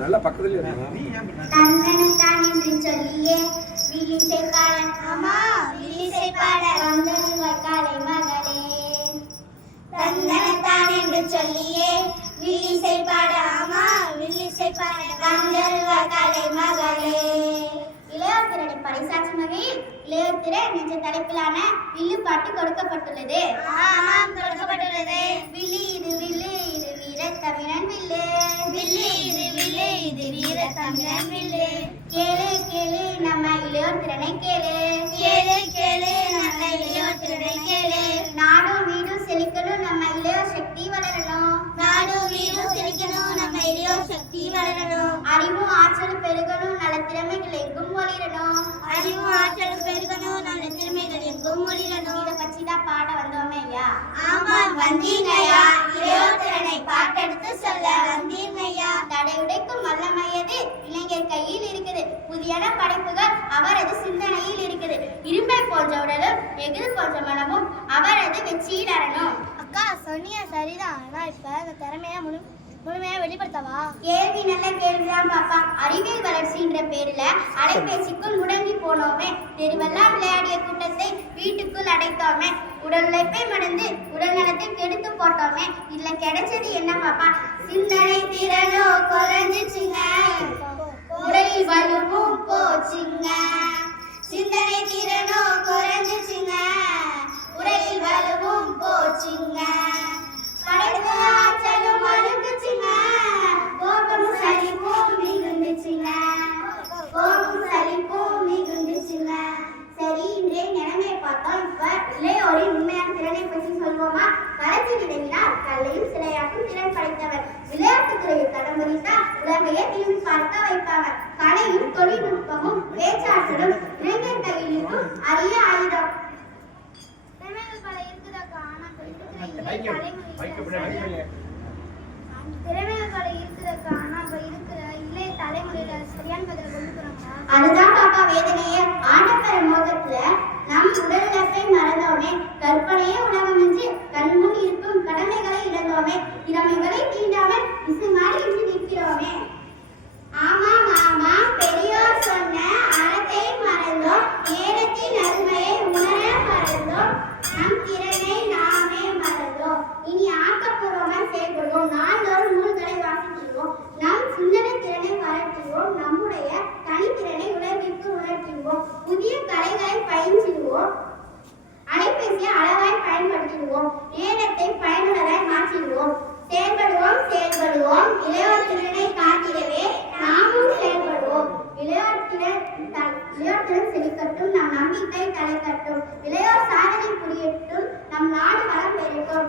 நல்ல பக்கத்துல தன்னனைத்தான் என்று சொல்லியே வில்லிசை பாட அம்மா வில்லிசை பாட வந்தருவாய் காலை மகளே தன்னனைத்தான் என்று சொல்லியே வில்லிசை பாட அம்மா வில்லிசை பாட வந்தருவாய் காலை மகளே. இளையோத்திரனை பரிசாட்சி வகையில் இளையோத்திரன் என்ற தலைப்பிலான வில்லு பாட்டு கொடுக்கப்பட்டுள்ளது. ஆமாம் கொடுக்கப்பட்டுள்ளது. வில்லு இது வில்லு இது வீர தமிழன் வில்லு வில்லு இது வில்லு இது வீர தமிழன் வில்லு. கேளு கேளு நம்ம இளையோத்திரனை கேளு கேளு கேளு நம்ம இளையோத்திரனை கேளு. நாடும் வீடும் செழிக்கணும் நம்ம இளையோர் சக்தி வளரணும் நாடும் வீடும் செழிக்கணும் நம்ம இளையோர் சக்தி வளரணும். அறிவும் ஆற்றலும் பெருகணும் நல்ல திறமைகள் எங்கும் ஒளிரணும் அறிவும் ஆற்றலும் பெருகணும் நல்ல திறமைகள் எங்கும் ஒளிரணும். இதை பற்றி தான் பாட வந்தோமே ஐயா. ஆமாம் வந்தீங்க ஐயா. இளையோத்திரனை பாட்டெடுத்து சொல்ல வந்தீங்க ஐயா. தடை உடைக்கும் வல்லமையது இளைஞர் கையில் இருக்குது. புதியன படைப்புகள் அவரது சிந்தனையில் இருக்குது. இரும்பை போன்ற உடலும் எகிறு போன்ற மனமும் அவரது வெற்றியில் அறணும். அக்கா சொன்னியா சரிதான். ஆனா இப்ப அந்த திறமையா முழுமையா வெளிப்படுத்தவா? கேள்வி நல்ல கேள்விதான் பாப்பா. அறிவியல் வளர்ச்சின்ற பேர்ல அலைபேசிக்குள் முடங்கி போனோமே, தெருவெல்லாம் விளையாடிய கூட்டத்தை வீட்டுக்குள் அடைத்தோமே, உடல் உழைப்பை மறந்து உடல் நலத்தை கெடுத்து போட்டோமே. இதுல கிடைச்சது என்ன பாப்பா? சிந்தனை திறனோ குறைஞ்சிச்சுங்க, உடலில் வலுவும் போச்சுங்க. சிந்தனை திறனோ குறைஞ்சிச்சுங்க, உடலில் வலுவும் போச்சுங்க. படைப்பு ஆற்றலும் அழுக்குச்சுங்க, கோபம் சலிப்பும் மிகுந்துச்சுங்க, கோபம் சலிப்பும் மிகுந்துச்சுங்க. சரி, இன்றைய நிலைமையை பார்த்தோம். இப்ப இளையோரின் உண்மையான திறனை பற்றி சொல்வோமா? களத்தில் இறங்கினார் கல்லையும் சிலையாக்கும் திறன் படைத்தவர். விளையாட்டுத்துறையில் தடம் பதித்தால் உலகையே திரும்பி பார்க்க வைப்பவர். கலையும் தொழில்நுட்பமும் பேச்சாற்றலும் இளைஞர் கையில் இருக்கும் அரிய ஆயுதம். திறமைகள் பல இருக்குதாக்கா. ஆனா இருக்கிற இளைய தலைமுறையில சரியான பதில கொண்டு போறாங்களா? அதுதான் பாப்பா வேதனையே. ஆண்டப்பெற மோகத்துல நம் உடல் உழைப்பை மறந்தோமே, கற்பனையே உலகமின்றி கண்முன் இருக்கும் கடமைகளை இழந்தோமே, திறமைகளை தீண்டாமல் இசுமாறி இன்று நிற்கிறோமே. ஆமாம் ஆமாம், பெரியோர் சொன்ன அறத்தை மறந்தோம், நேரத்தின் அருமையை உணர மறந்தோம், நம் திறனை நாமே மறந்தோம். இனி ஆக்கப்பூர்வமாய் செயல்படுவோம், நாள்தோறும் நூல்களை வாசிக்கிறோம், நம் சிந்தனை திறனை வளர்த்துவோம், நம்முடைய தனித்திறனை உலகிற்கு உணர்த்துவோம், புதிய கலைகளை பயின்றுவோம், அலைபேசியை அளவாய் பயன்படுத்திடுவோம், நேரத்தை பயனுள்ளதாய் மாற்றிடுவோம். செயல்படுவோம் செயல்படுவோம், இளையோர் திறனை காட்டிடவே நாமும் செயல்படுவோம். இளையோர் திறன் செழிக்கட்டும், நம் நம்பிக்கை தலைக்கட்டும், இளையோர் சாதனை புரியட்டும், நம் நாடு வளம் பெறட்டும்.